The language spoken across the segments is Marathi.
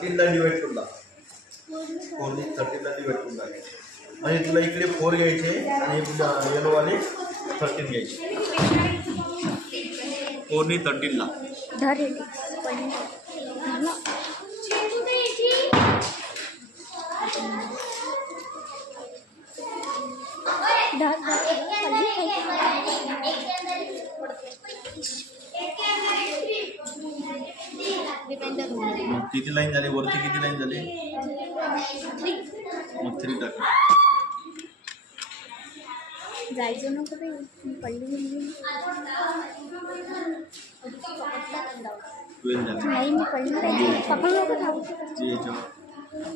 13 ला डिवाइड करून टाक. 4 ने 13 ला डिवाइड करून टाक. म्हणजे तुला इकडे 4 घ्यायचे आणि येलो वाले 13 घ्यायचे. 4 ने 13 ला किती लाईन झाले वरती, किती लाईन झाले? मग 3 टाक. जायचं नको रे, पडली नाही, मी पडली पकडू नको.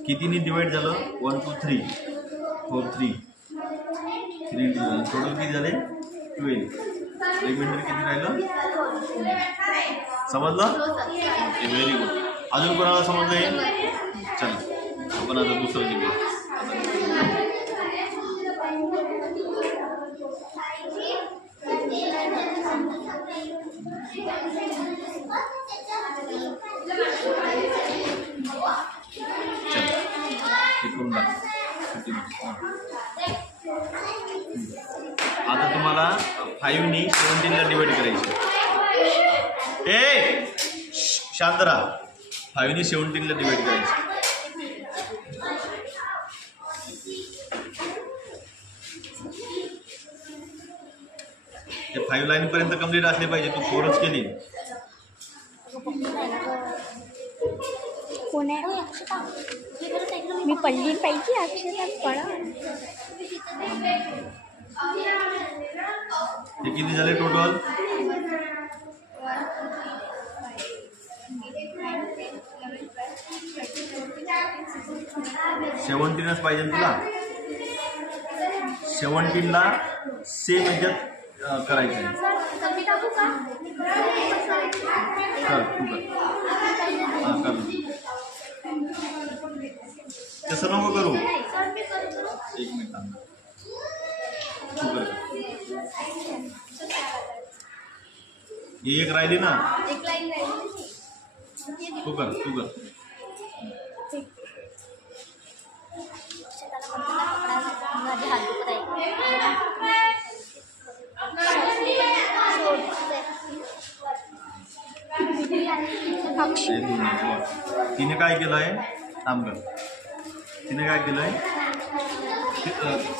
कितीने डिवाइड झालं? 1 2 3 4 3 टोटल किती झाले? 12. रिमाइंडर किती राहिलं? समजलं? Very good. अजून कोणाला समजलं आहे? चला आपण आता दुसरं घेऊया. आता तुम्हाला 5 ने 17 ला डिवाइड करायचे. शांत राहा. 5 ने 17 ला डिवाइड करायचे. ते 5 लाईन पर्यंत कंप्लीट असले पाहिजे. तू 4च केली. कोण आहे? मी पडली पाहिजे. अक्षरात पडा. हे किती झाले टोटल? 17च पाहिजे तुला. 17 ला सेम ह्याच्यात करायचं आहे. कर तू कर. हां कर. तसं नको करू. 1 मिनिट थांब. तू कर. ही एक राहिली ना. तू कर तू कर. तिने काय केलंय? थांब कर. तिने काय केलंय?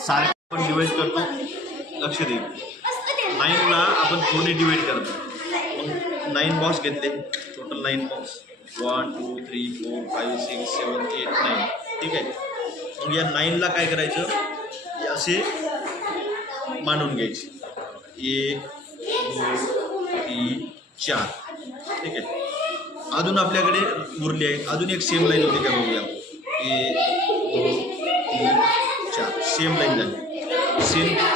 सारे आपण डिवाइड करतो. लक्ष दे. 9 ला आपण 4 ने डिवाइड करतो. 9 बॉक्स घेतले. Total 9 box. 1 2 3 4 5 6 7 8 9. ठीक आहे. मग या 9 ला काय करायचं? असे मांडून घ्यायचे. 1 2 3 4. ठीक आहे. अजून आपल्याकडे उरली आहे. अजून एक सेम लाईन होती का बघूया. 1 2 3 4 सेम लाईन झाली.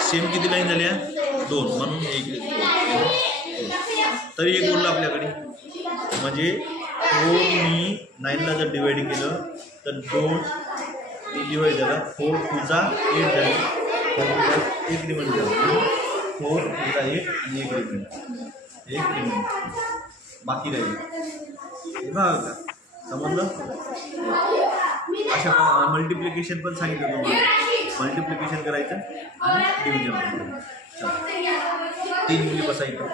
सेम किती लाईन झाल्या? 2. म्हणून 1 2. तरी एक उरलं आपल्याकडे. म्हणजे 4 ने 9 ला जर डिवाइड केलं तर 2 डिवाइड झाला. 4 2 चा 8 झाले. 1 रिमाइंड झाला. 4 2 चा 8 आणि 1 रिमाइंड. बाकी राहील. हे बघा का समजलं? अशा मल्टिप्लिकेशन पण सांगितलं तुम्हाला. मल्टिप्लिकेशन करायचं आणि डिव्हिजन करायचं. 3 मुली बसायचं.